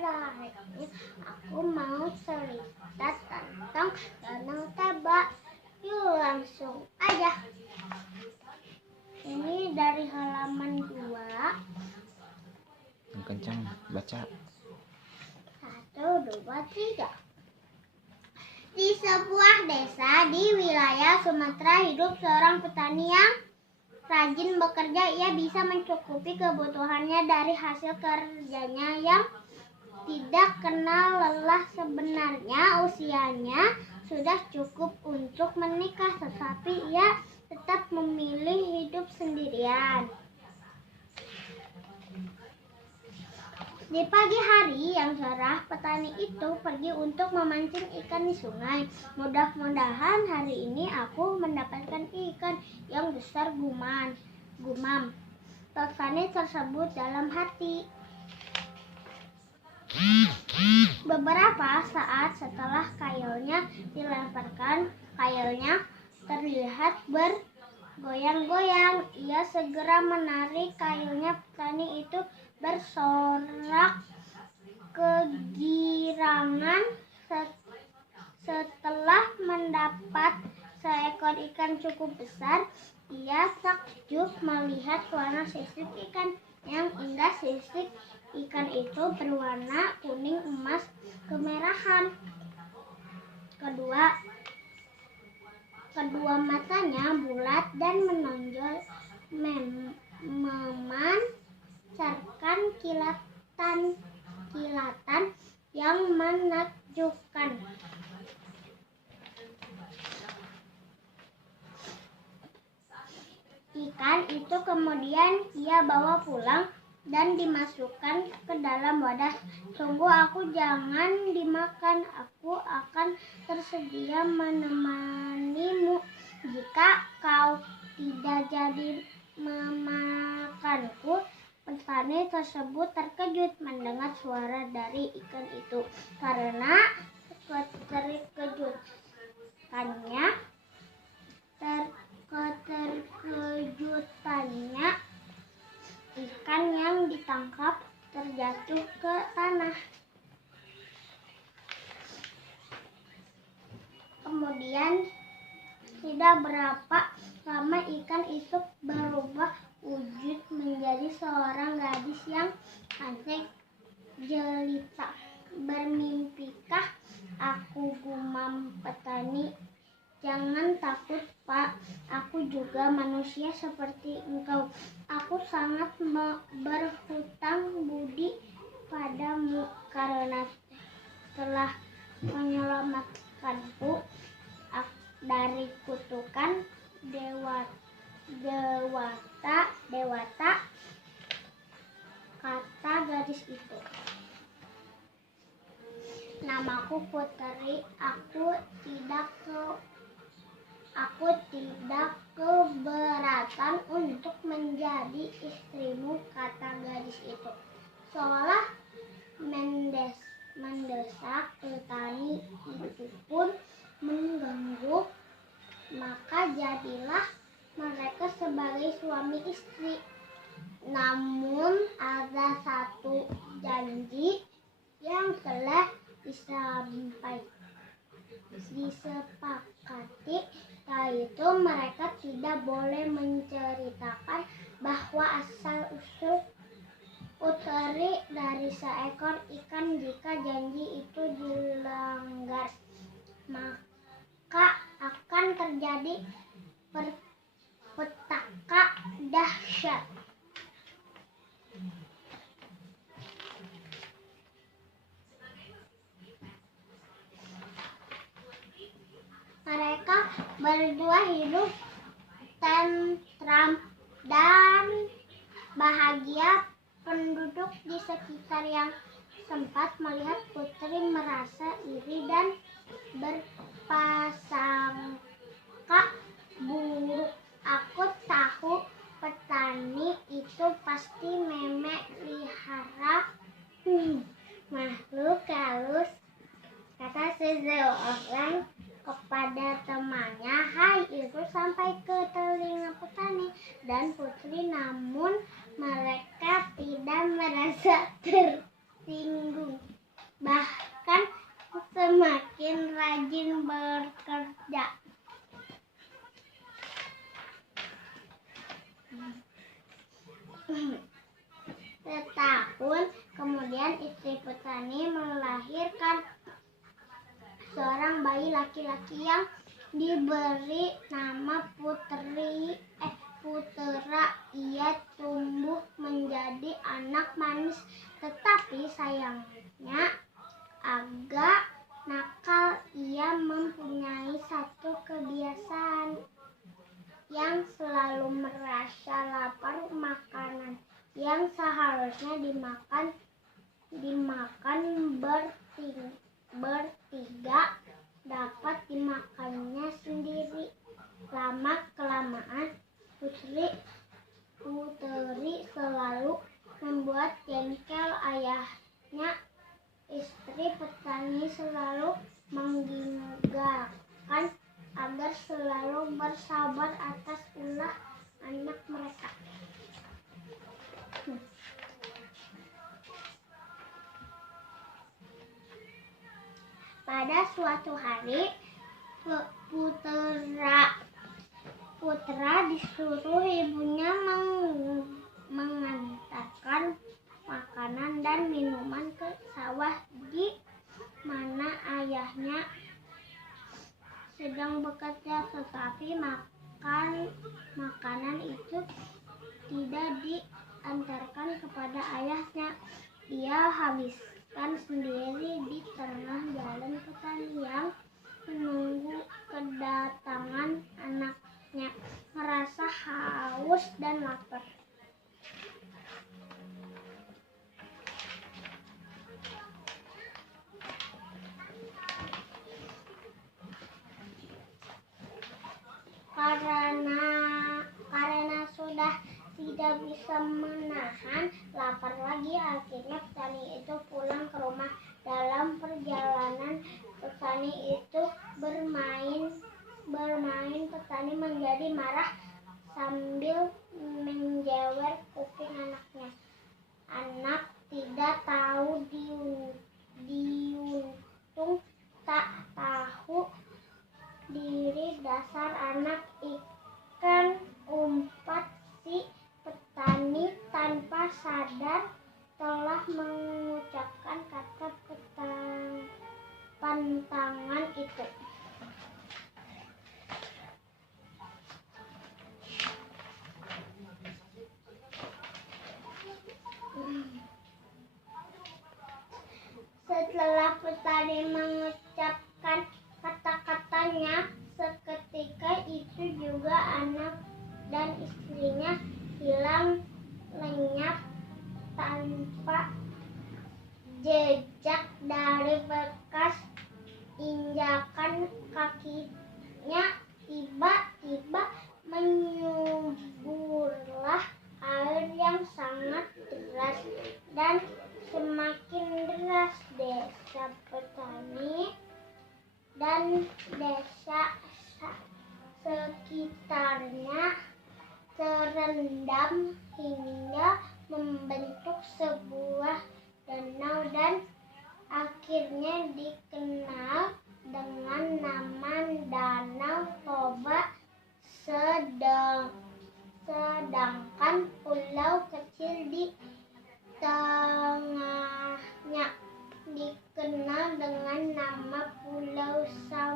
daerah. Hari ini aku mau cerita tentang Danau Toba. Yuk langsung aja. Ini dari halaman 2. Yang kencang baca. 1, 2, 3. Di sebuah desa di wilayah Sumatera hidup seorang petani yang rajin bekerja. Ia bisa mencukupi kebutuhannya dari hasil kerjanya yang tidak kenal lelah. Sebenarnya usianya sudah cukup untuk menikah, tetapi ia tetap memilih hidup sendirian. Di pagi hari yang cerah, petani itu pergi untuk memancing ikan di sungai. Mudah-mudahan hari ini aku mendapatkan ikan yang besar, gumam petani tersebut dalam hati. Beberapa saat setelah kailnya dilemparkan, kailnya terlihat bergoyang-goyang. Ia segera menarik kailnya. Petani itu bersorak kegirangan setelah mendapat seekor ikan cukup besar. Ia takjub melihat warna sisik ikan yang indah. Sisik ikan itu berwarna kuning emas kemerahan. Kedua matanya bulat dan menonjol, memancarkan kilatan yang menakjubkan. Ikan itu kemudian ia bawa pulang dan dimasukkan ke dalam wadah. Tunggu aku, jangan dimakan. Aku akan tersedia menemanimu jika kau tidak jadi memakanku. Petani tersebut terkejut mendengar suara dari ikan itu. Karena keterkejutannya, ikan yang ditangkap terjatuh ke tanah. Kemudian tidak berapa lama ikan itu berubah wujud menjadi seorang gadis yang cantik jelita. Bermimpikah aku, gumam petani. Jangan takut, Pak. Aku juga manusia seperti engkau. Aku sangat berhutang budi padamu karena telah menyelamatkanku dari kutukan dewata, kata gadis itu. Namaku Putri. Aku tidak keberatan untuk menjadi istrimu, kata gadis itu. Seolah mendesak, petani itu pun mengganggu. Maka jadilah mereka sebagai suami istri. Namun ada satu janji yang telah disepakati, yaitu mereka tidak boleh menceritakan bahwa asal-usul Putri dari seekor ikan. Jika janji itu dilanggar, maka akan terjadi petaka dahsyat. Mereka berdua hidup tentram dan bahagia. Penduduk di sekitar yang sempat melihat Putri merasa iri dan berprasangka buruk. Aku tahu petani itu pasti memelihara makhluk halus, kata seseorang kepada temannya. Hai itu sampai ke telinga petani dan Putri, namun mereka tidak merasa tersinggung. tahun kemudian istri petani melahirkan seorang bayi laki-laki yang diberi nama Putera. Ia tumbuh menjadi anak manis, tetapi sayangnya agak nakal. Ia mempunyai satu kebiasaan, yang selalu merasa lapar. Makanan yang seharusnya dimakan bertiga dapat dimakannya sendiri. Lama-kelamaan Puteri selalu membuat jengkel ayahnya. Istri petani selalu mengingatkan agar selalu bersabar atas ulah anak mereka. Pada suatu hari, Putera disuruh ibunya mengantarkan makanan dan minuman ke sawah di mana ayahnya sedang bekerja, tetapi makanan itu tidak diantarkan kepada ayahnya. Ia habiskan sendiri di tengah jalan. Petani yang menunggu kedatangan anaknya merasa haus dan lapar. Karena sudah tidak bisa menahan lapar lagi, akhirnya petani itu pulang ke rumah. Dalam perjalanan petani itu bermain, petani menjadi marah sambil menjewer kuping anaknya. Anak tidak tahu diuntung tak tahu diri, dasar anak ikan umpat. Si petani tanpa sadar telah mengucapkan kata pantangan itu. Setelah petani mengucapkan kata-katanya, seketika itu juga anak dan istrinya hilang lenyap tanpa jejak dari bekas injakan kakinya. Tiba-tiba menyuburlah air yang sangat deras, dan semakin deras desa petani dan desa sekitarnya terendam hingga membentuk sebuah danau dan akhirnya dikenal dengan nama Danau Toba. Sedangkan pulau kecil di tengahnya dikenal dengan nama Pulau Saw.